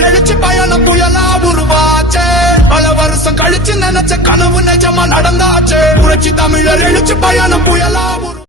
எழுச்சி பயணம் புயலா உருவாச்சே. பல வருஷம் கழிச்சு நினைச்ச கனவு நிஜமா நடந்தாச்சு. புரட்சி தமிழர் எழுச்சி பயணம் புயலா